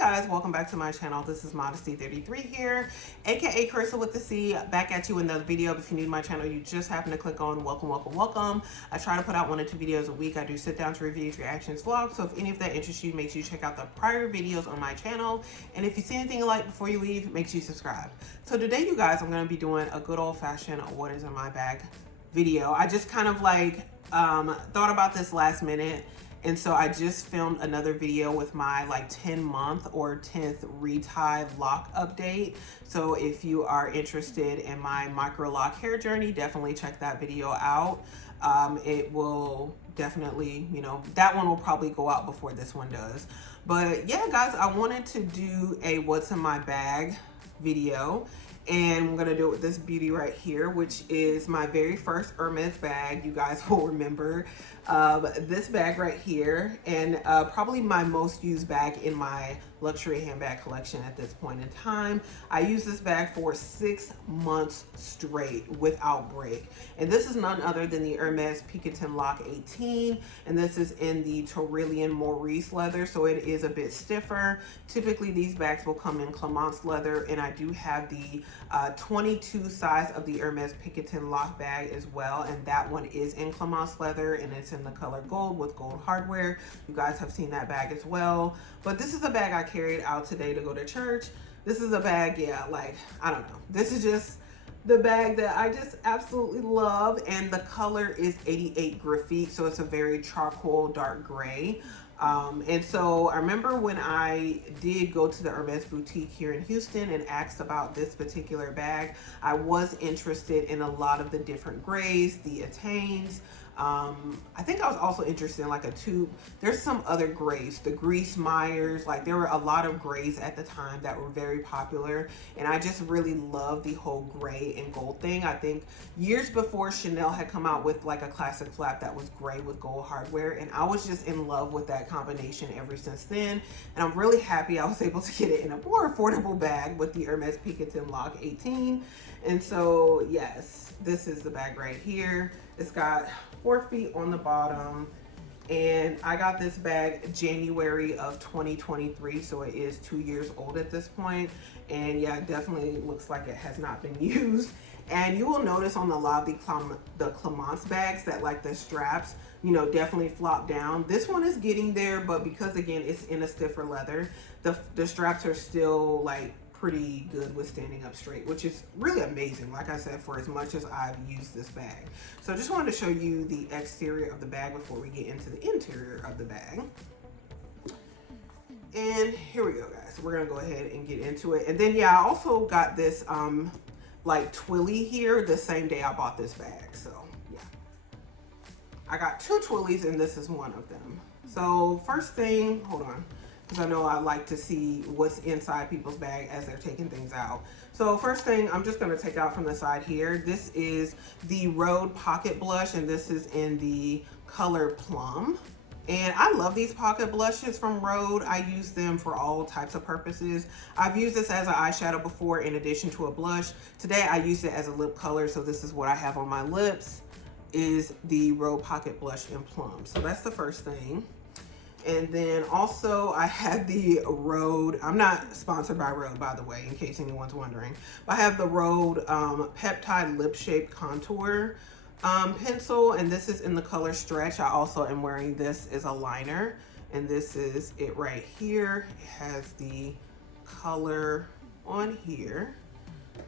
guys, welcome back to my channel. This is Modesty33 here, aka Crystal with the C, back at you with another video. If you're new to my channel, you just happen to click on welcome. I try to put out 1 or 2 videos a week. I do sit down to reviews, reactions, vlogs. So if any of that interests you, make sure you check out the prior videos on my channel. And if you see anything you like before you leave, make sure you subscribe. So today, you guys, I'm going to be doing a good old-fashioned what is in my bag video. I just kind of like thought about this last minute. And so I just filmed another video with my like 10-month or 10th retie lock update. So if you are interested in my micro lock hair journey, definitely check that video out. It will definitely, you know, that one will probably go out before this one does. But yeah, guys, I wanted to do a what's in my bag video. And I'm gonna do it with this beauty right here, which is my very first Hermes bag. You guys will remember this bag right here, and probably my most used bag in my luxury handbag collection at this point in time. I used this bag for 6 months straight without break. And this is none other than the Hermes Picotin Lock 18. And this is in the Tyrolean Maurice leather, so it is a bit stiffer. Typically these bags will come in Clemence leather, and I do have the 22 size of the Hermes Picotin Lock bag as well. And that one is in Clemence leather, and it's in the color gold with gold hardware. You guys have seen that bag as well. But this is a bag I carried out today to go to church. This is a bag, yeah, like, I don't know. This is just the bag that I just absolutely love. And the color is 88 Graphite, so it's a very charcoal dark gray. And so I remember when I did go to the Hermes boutique here in Houston and asked about this particular bag, I was interested in a lot of the different grays, the Attains. I think I was also interested in like a tube. There's some other grays, the Grease Myers, like there were a lot of grays at the time that were very popular. And I just really love the whole gray and gold thing. I think years before, Chanel had come out with like a classic flap that was gray with gold hardware. And I was just in love with that combination ever since then. And I'm really happy I was able to get it in a more affordable bag with the Hermes Picotin Lock 18. And so yes, this is the bag right here. It's got 4 feet on the bottom, and I got this bag January of 2023, so it is 2 years old at this point. And yeah, it definitely looks like it has not been used. And you will notice on a lot of the Clemence bags that like the straps, you know, definitely flop down. This one is getting there, but because again it's in a stiffer leather, the straps are still like pretty good with standing up straight, which is really amazing, like I said, for as much as I've used this bag. So I just wanted to show you the exterior of the bag before we get into the interior of the bag. And here we go, guys. So we're gonna go ahead and get into it. And then yeah, I also got this like Twilly here the same day I bought this bag. So yeah, I got 2 Twillies and this is one of them. So first thing, hold on, because I know I like to see what's inside people's bag as they're taking things out. So first thing I'm just going to take out from the side here, this is the Rhode Pocket Blush, and this is in the color Plum. And I love these pocket blushes from Rhode. I use them for all types of purposes. I've used this as an eyeshadow before in addition to a blush. Today I used it as a lip color, so this is what I have on my lips, is the Rhode Pocket Blush in Plum. So that's the first thing. And then also I had the Rhode, I'm not sponsored by Rhode, by the way, in case anyone's wondering, but I have the Rhode Peptide Lip Shape Contour pencil, and this is in the color Stretch. I also am wearing this as a liner, and this is it right here. It has the color on here.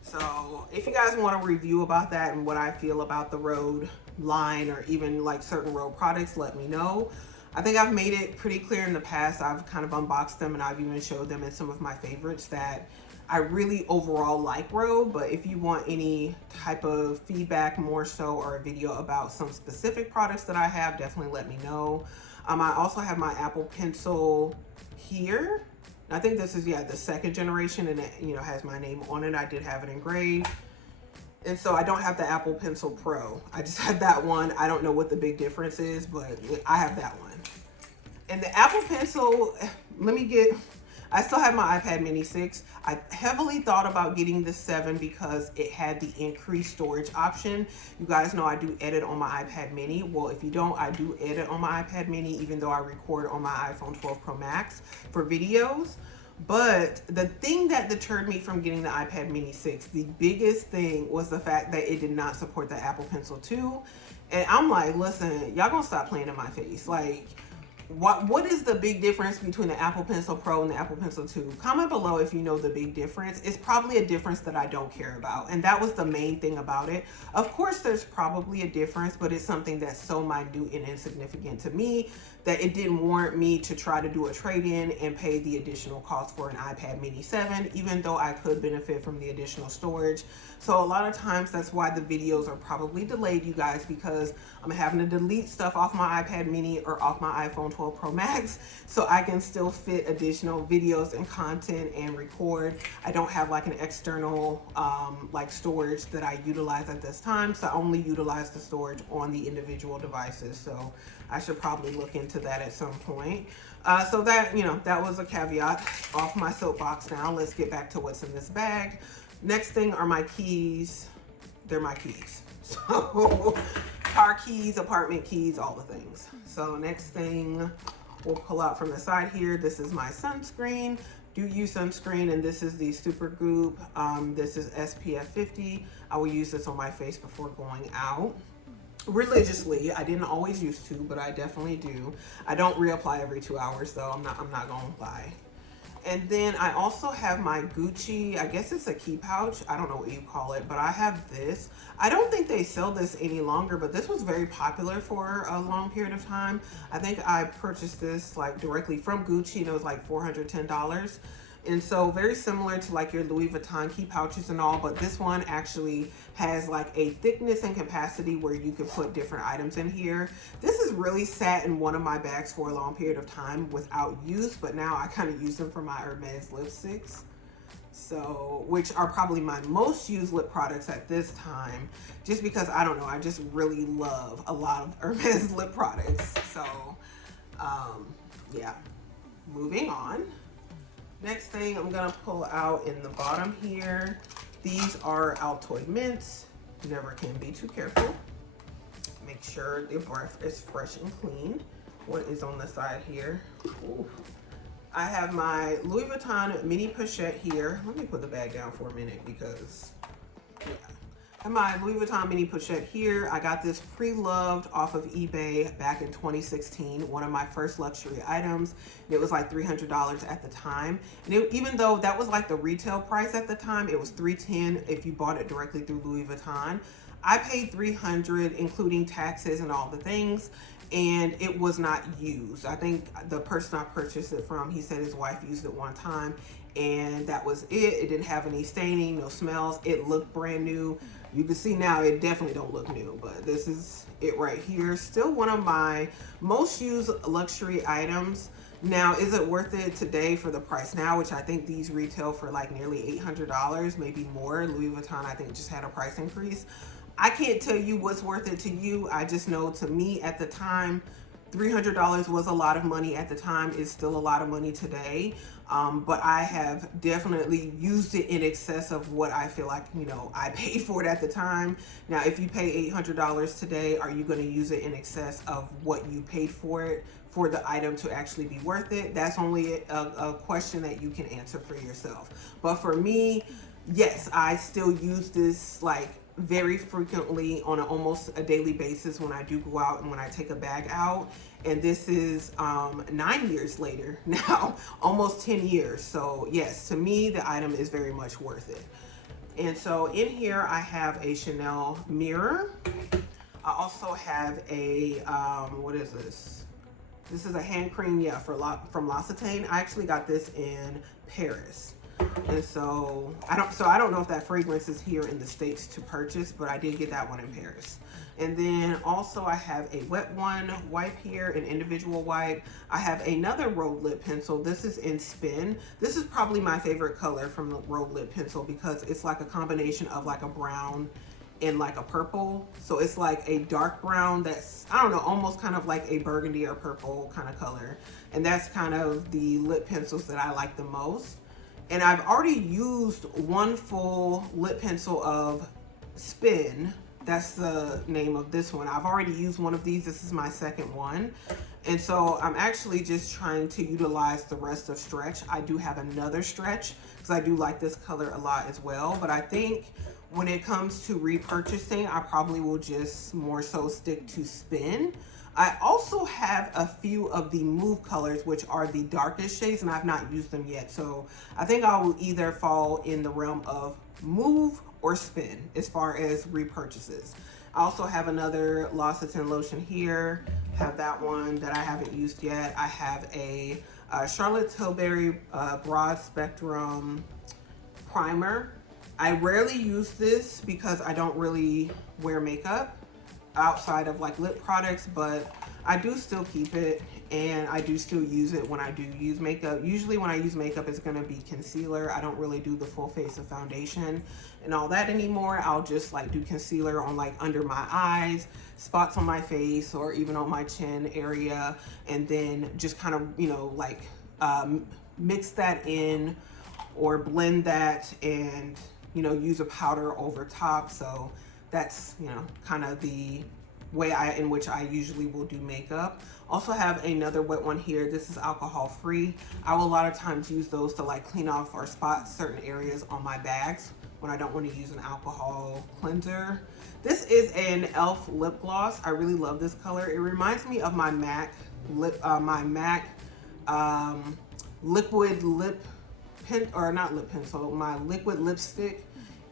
So if you guys want a review about that and what I feel about the Rhode line or even like certain Rhode products, let me know. I think I've made it pretty clear in the past. I've kind of unboxed them and I've even showed them in some of my favorites that I really overall like Rhode. But if you want any type of feedback more so, or a video about some specific products that I have, definitely let me know. I also have my Apple Pencil here. I think this is, yeah, the 2nd generation, and it, you know, has my name on it. I did have it engraved. And so I don't have the Apple Pencil Pro. I just have that one. I don't know what the big difference is, but I have that one. And the Apple Pencil, I still have my iPad Mini 6. I heavily thought about getting the 7 because it had the increased storage option. You guys know I do edit on my iPad Mini. Well, if you don't, I do edit on my iPad Mini, even though I record on my iPhone 12 Pro Max for videos. But the thing that deterred me from getting the iPad mini 6, the biggest thing was the fact that it did not support the Apple Pencil 2. And I'm like, listen, y'all gonna stop playing in my face. Like, what is the big difference between the Apple Pencil Pro and the Apple Pencil 2? Comment below if you know the big difference. It's probably a difference that I don't care about. And that was the main thing about it. Of course, there's probably a difference, but it's something that's so minute and insignificant to me that it didn't warrant me to try to do a trade-in and pay the additional cost for an iPad mini 7, even though I could benefit from the additional storage. So a lot of times that's why the videos are probably delayed, you guys, because I'm having to delete stuff off my iPad mini or off my iPhone 12 Pro Max so I can still fit additional videos and content and record. I don't have like an external like storage that I utilize at this time, so I only utilize the storage on the individual devices. So I should probably look into that at some point. So that, you know, that was a caveat. Off my soapbox now. Let's get back to what's in this bag. Next thing are my keys. They're my keys. So car keys, apartment keys, all the things. So next thing we'll pull out from the side here. This is my sunscreen. Do use sunscreen, and this is the Supergoop. This is SPF 50. I will use this on my face before going out. Religiously. I didn't always used to, but I definitely do. I don't reapply every 2 hours though. I'm not gonna lie. And then I also have my Gucci, I guess it's a key pouch. I don't know what you call it, but I have this. I don't think they sell this any longer, but this was very popular for a long period of time. I think I purchased this like directly from Gucci, and it was like $410. And so very similar to like your Louis Vuitton key pouches and all, but this one actually has like a thickness and capacity where you can put different items in here. This has really sat in one of my bags for a long period of time without use, but now I kind of use them for my Hermes lipsticks. So, which are probably my most used lip products at this time, just because I don't know, I just really love a lot of Hermes lip products. So, yeah, moving on. Next thing I'm gonna pull out in the bottom here, these are Altoid mints. Never can be too careful. Make sure the breath is fresh and clean. What is on the side here? Ooh. I have my Louis Vuitton mini pochette here. Let me put the bag down for a minute because, yeah. I have my Louis Vuitton mini pochette here. I got this pre-loved off of eBay back in 2016, one of my first luxury items. And it was like $300 at the time. And even though that was like the retail price at the time, it was $310 if you bought it directly through Louis Vuitton. I paid $300, including taxes and all the things, and it was not used. I think the person I purchased it from, he said his wife used it one time, and that was it. It didn't have any staining, no smells. It looked brand new. You can see now it definitely don't look new, but this is it right here. Still one of my most used luxury items. Now, is it worth it today for the price now, which I think these retail for like nearly $800, maybe more. Louis Vuitton, I think, just had a price increase. I can't tell you what's worth it to you. I just know to me at the time, $300 was a lot of money at the time. It's still a lot of money today. But I have definitely used it in excess of what I feel like, you know, I paid for it at the time. Now, if you pay $800 today, are you going to use it in excess of what you paid for it, for the item to actually be worth it? That's only a question that you can answer for yourself. But for me, yes, I still use this like very frequently on almost a daily basis when I do go out and when I take a bag out. And this is 9 years later now, almost 10 years. So yes, to me, the item is very much worth it. And so in here, I have a Chanel mirror. I also have a, what is this? This is a hand cream, yeah, from L'Occitane. I actually got this in Paris. And so I don't know if that fragrance is here in the States to purchase, but I did get that one in Paris. And then also I have a wet one wipe here, an individual wipe. I have another Road Lip pencil. This is in Spin. This is probably my favorite color from the Road Lip pencil because it's like a combination of like a brown and like a purple. So it's like a dark brown that's, I don't know, almost kind of like a burgundy or purple kind of color. And that's kind of the lip pencils that I like the most. And I've already used one full lip pencil of Spin. That's the name of this one. I've already used one of these. This is my second one. And so I'm actually just trying to utilize the rest of Stretch. I do have another Stretch because I do like this color a lot as well. But I think when it comes to repurchasing, I probably will just more so stick to Spin. I also have a few of the Move colors, which are the darkest shades, and I've not used them yet. So I think I will either fall in the realm of Move or Spin as far as repurchases. I also have another L'Occitane lotion here. Have that one that I haven't used yet. I have a Charlotte Tilbury broad spectrum primer. I rarely use this because I don't really wear makeup outside of like lip products, but I do still keep it and I do still use it when I do use makeup. Usually when I use makeup, it's gonna be concealer. I don't really do the full face of foundation and all that anymore. I'll just like do concealer on like under my eyes, spots on my face, or even on my chin area, and then just kind of, you know, like mix that in or blend that and, you know, use a powder over top. So that's, you know, kind of the way in which I usually will do makeup. Also have another wet one here. This is alcohol free. I will a lot of times use those to like clean off or spot certain areas on my bags when I don't want to use an alcohol cleanser. This is an e.l.f. lip gloss. I really love this color. It reminds me of my MAC liquid lip pen, or not lip pencil, my liquid lipstick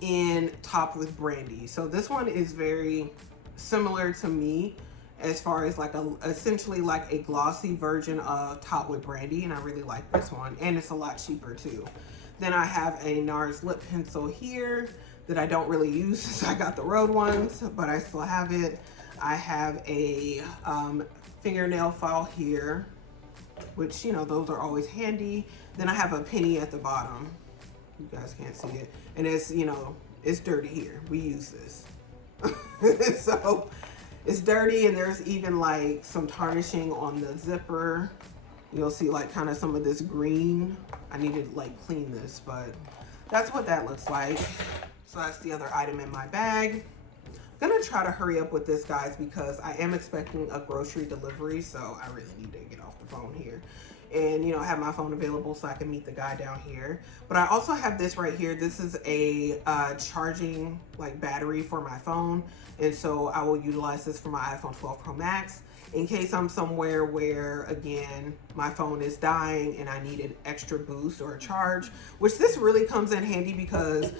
in Top with Brandy. So this one is very similar to me as far as like essentially like a glossy version of Top with Brandy, and I really like this one, and it's a lot cheaper too. Then I have a NARS lip pencil here that I don't really use since I got the road ones, but I still have it. I have a fingernail file here, which, you know, those are always handy. Then I have a penny at the bottom. You guys can't see it. And it's, you know, it's dirty here. We use this. So it's dirty, and there's even like some tarnishing on the zipper. You'll see like kind of some of this green. I need to like clean this, but that's what that looks like. So that's the other item in my bag. I'm gonna try to hurry up with this, guys, because I am expecting a grocery delivery, so I really need to get off the phone here and, you know, have my phone available so I can meet the guy down here. But I also have this right here. This is a charging like battery for my phone, and so I will utilize this for my iPhone 12 Pro Max in case I'm somewhere where, again, my phone is dying and I need an extra boost or a charge, which this really comes in handy because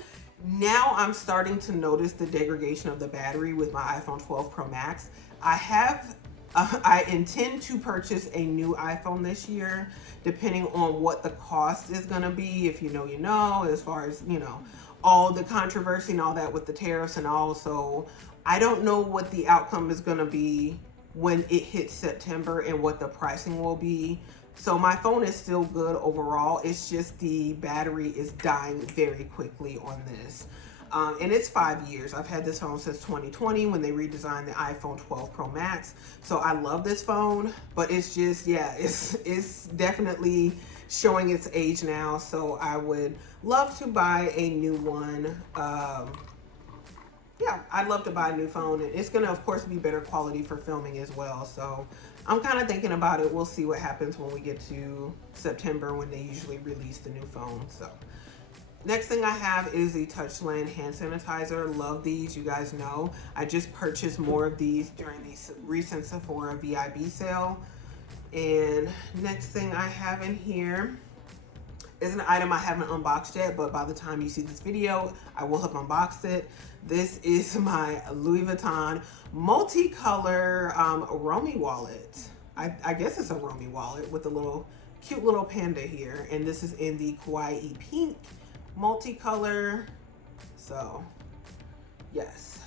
now I'm starting to notice the degradation of the battery with my iPhone 12 Pro Max. I intend to purchase a new iPhone this year, depending on what the cost is gonna be. If you know, you know, as far as, you know, all the controversy and all that with the tariffs and all. So I don't know what the outcome is gonna be when it hits September and what the pricing will be. So my phone is still good overall. It's just the battery is dying very quickly on this. And it's 5 years. I've had this phone since 2020 when they redesigned the iPhone 12 Pro Max. So I love this phone, but it's just, yeah, it's definitely showing its age now. So I would love to buy a new one. Yeah, I'd love to buy a new phone. And it's gonna, of course, be better quality for filming as well. So I'm kind of thinking about it. We'll see what happens when we get to September when they usually release the new phone. So next thing I have is the Touchland hand sanitizer. Love these, you guys know. I just purchased more of these during the recent Sephora VIB sale. And next thing I have in here is an item I haven't unboxed yet, but by the time you see this video, I will have unboxed it. This is my Louis Vuitton multicolor Romy wallet. I guess it's a Romy wallet with a little cute little panda here. And this is in the Kawaii pink multicolor. So yes,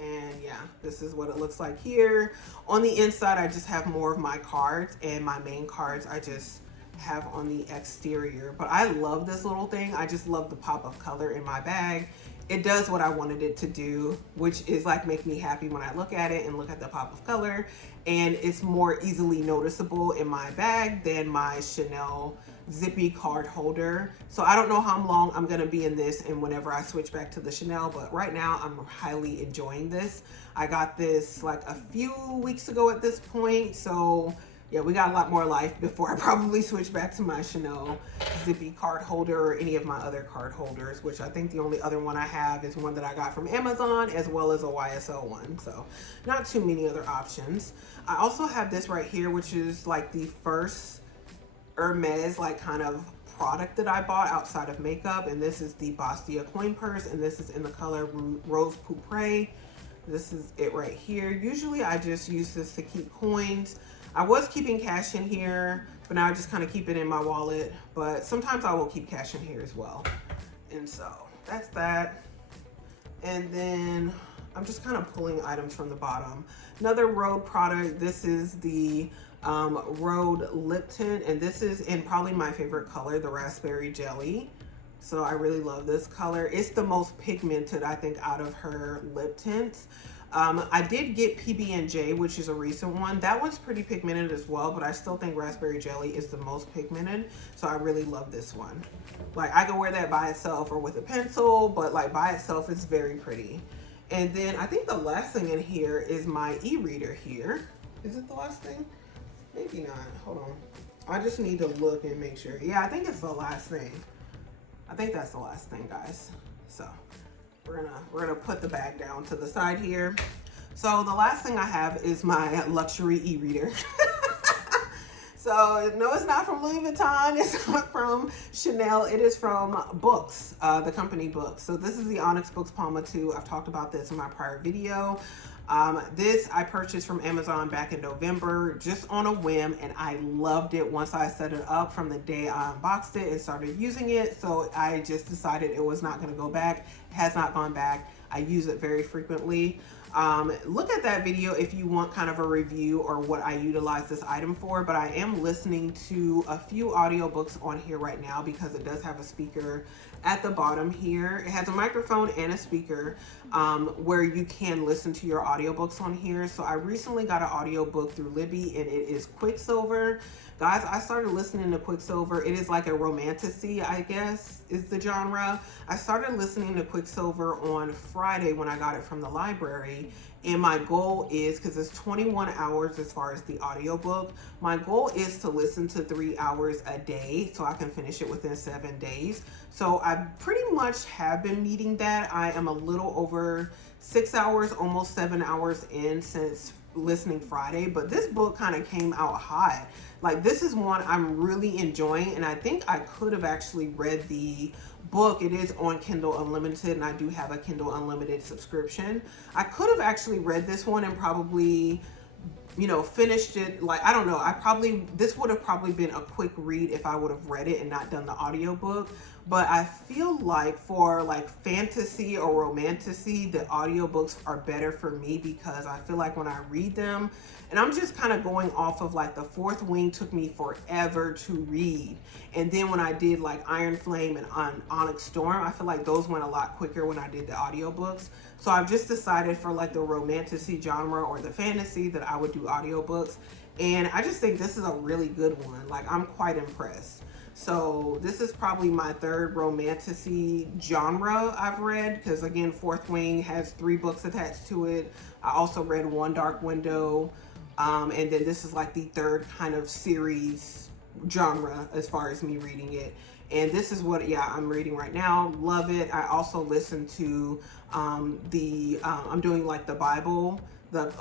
and yeah, this is what it looks like here. On the inside, I just have more of my cards, and my main cards I just have on the exterior. But I love this little thing. I just love the pop of color in my bag. It does what I wanted it to do, which is like make me happy when I look at it and look at the pop of color. And it's more easily noticeable in my bag than my Chanel zippy card holder. So I don't know how long I'm gonna be in this and whenever I switch back to the Chanel, but right now I'm highly enjoying this. I got this like a few weeks ago at this point. So yeah, we got a lot more life before I probably switch back to my Chanel zippy card holder or any of my other card holders, which I think the only other one I have is one that I got from Amazon, as well as a YSL one. So not too many other options. I also have this right here, which is like the first Hermes like kind of product that I bought outside of makeup, and this is the Bastia coin purse, and this is in the color Rose Poupre. This is it right here. Usually I just use this to keep coins. I was keeping cash in here, but now I just kind of keep it in my wallet, but sometimes I will keep cash in here as well. And so that's that. And then I'm just kind of pulling items from the bottom. Another Rhode product. This is the Rhode lip tint, and this is in probably my favorite color, the raspberry jelly. So I really love this color. It's the most pigmented, I think, out of her lip tints. I did get PB&J, which is a recent one. That one's pretty pigmented as well, but I still think raspberry jelly is the most pigmented. So I really love this one. Like, I can wear that by itself or with a pencil, but like by itself, it's very pretty. And then I think the last thing in here is my e-reader here. Is it the last thing? Maybe not. Hold on. I just need to look and make sure. Yeah, I think it's the last thing. I think that's the last thing, guys. So we're gonna put the bag down to the side here. So the last thing I have is my luxury e-reader. So no, it's not from Louis Vuitton. It's not from Chanel. It is from Books, the company Books. So this is the Onyx Books Palma 2. I've talked about this in my prior video. This I purchased from Amazon back in November just on a whim, and I loved it once I set it up from the day I unboxed it and started using it. So I just decided it was not going to go back. It has not gone back. I use it very frequently. Look at that video if you want kind of a review or what I utilize this item for, but I am listening to a few audiobooks on here right now because it does have a speaker at the bottom here. It has a microphone and a speaker where you can listen to your audiobooks on here. So I recently got an audiobook through Libby, and it is Quicksilver. Guys, I started listening to Quicksilver. It is like a romantasy, I guess, is the genre. I started listening to Quicksilver on Friday when I got it from the library. And my goal is, because it's 21 hours as far as the audiobook, my goal is to listen to 3 hours a day so I can finish it within 7 days. So I pretty much have been meeting that. I am a little over 6 hours, almost 7 hours in since listening Friday, but this book kind of came out hot. Like, this is one I'm really enjoying, and I think I could have actually read the book. It is on Kindle Unlimited, and I do have a Kindle Unlimited subscription. I could have actually read this one and probably, you know, finished it. Like, I don't know, this would have probably been a quick read if I would have read it and not done the audiobook. But I feel like for like fantasy or romantasy, the audiobooks are better for me because I feel like when I read them, and I'm just kind of going off of like The Fourth Wing took me forever to read. And then when I did like Iron Flame and Onyx Storm, I feel like those went a lot quicker when I did the audiobooks. So I've just decided for like the romantasy genre or the fantasy that I would do audiobooks. And I just think this is a really good one. Like, I'm quite impressed. So this is probably my third romantasy genre I've read, because again, Fourth Wing has 3 books attached to it. I also read One Dark Window, and then this is like the third kind of series genre as far as me reading it. And this is what, yeah, I'm reading right now. Love it. I also listen to I'm doing like the Bible, the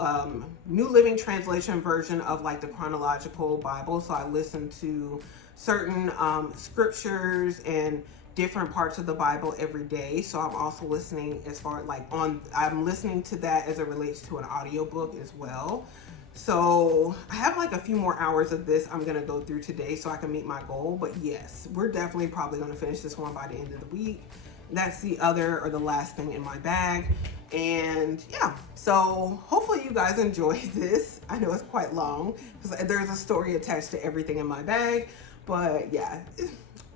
New Living Translation version of like the chronological Bible. So I listen to certain scriptures and different parts of the Bible every day. So I'm also listening as far like I'm listening to that as it relates to an audiobook as well. So I have like a few more hours of this I'm gonna go through today so I can meet my goal. But yes, we're definitely probably gonna finish this one by the end of the week. That's the other or the last thing in my bag. And yeah, so hopefully you guys enjoy this. I know it's quite long because there's a story attached to everything in my bag. But yeah,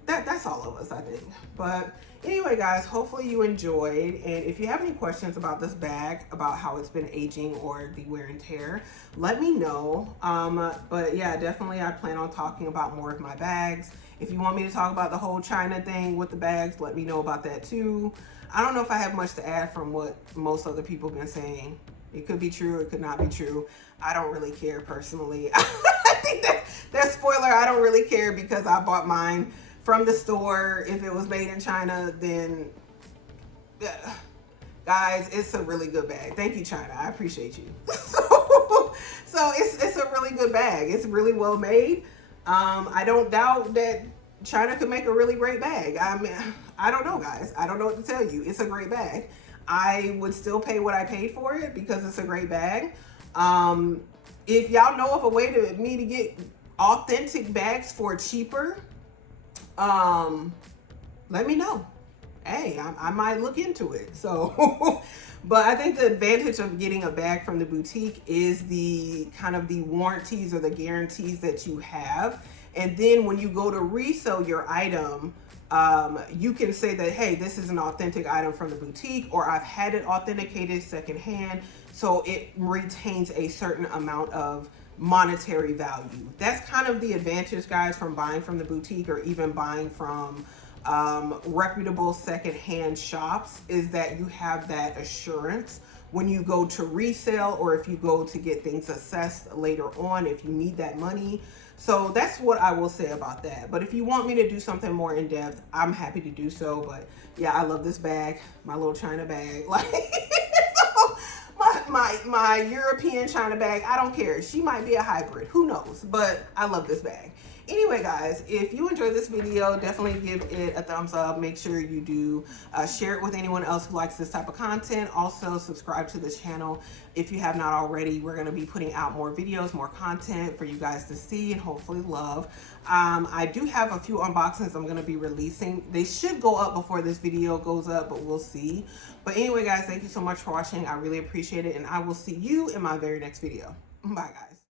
that's all of us, I think. But anyway, guys, hopefully you enjoyed. And if you have any questions about this bag, about how it's been aging or the wear and tear, let me know. But yeah, definitely I plan on talking about more of my bags. If you want me to talk about the whole China thing with the bags, let me know about that too. I don't know if I have much to add from what most other people have been saying. It could be true, it could not be true. I don't really care personally. I think that spoiler, I don't really care because I bought mine from the store. If it was made in China, then guys, it's a really good bag. Thank you, China. I appreciate you. So it's a really good bag. It's really well made. I don't doubt that China could make a really great bag. I mean, I don't know, guys. I don't know what to tell you. It's a great bag. I would still pay what I paid for it because it's a great bag. If y'all know of a way to me to get authentic bags for cheaper, let me know. Hey, I might look into it. So, but I think the advantage of getting a bag from the boutique is the kind of the warranties or the guarantees that you have. And then when you go to resell your item, you can say that, hey, this is an authentic item from the boutique, or I've had it authenticated secondhand. So it retains a certain amount of monetary value. That's kind of the advantage, guys, from buying from the boutique or even buying from reputable secondhand shops, is that you have that assurance when you go to resell, or if you go to get things assessed later on, if you need that money. So that's what I will say about that. But if you want me to do something more in depth, I'm happy to do so. But yeah, I love this bag, my little China bag. Like, my European China bag, I don't care. She might be a hybrid, who knows? But I love this bag. Anyway, guys, if you enjoyed this video, definitely give it a thumbs up. Make sure you do share it with anyone else who likes this type of content. Also, subscribe to this channel if you have not already. We're going to be putting out more videos, more content for you guys to see and hopefully love. I do have a few unboxings I'm going to be releasing. They should go up before this video goes up, but we'll see. But anyway, guys, thank you so much for watching. I really appreciate it, and I will see you in my very next video. Bye, guys.